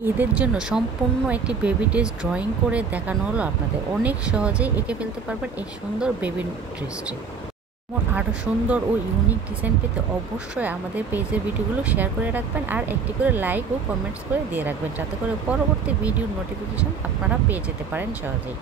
এদের জন্য সম্পূর্ণ একটি বেবি ড্রেস ড্রয়িং করে দেখানো হলো আপনাদের। অনেক সহজেই এঁকে ফেলতে পারবেন এই সুন্দর বেবি ড্রেসটি। আরও সুন্দর ও ইউনিক ডিজাইন পেতে অবশ্যই আমাদের পেজের ভিডিওগুলো শেয়ার করে রাখবেন আর একটি করে লাইক ও কমেন্টস করে দিয়ে রাখবেন, যাতে করে পরবর্তী ভিডিওর নোটিফিকেশান আপনারা পেয়ে যেতে পারেন সহজেই।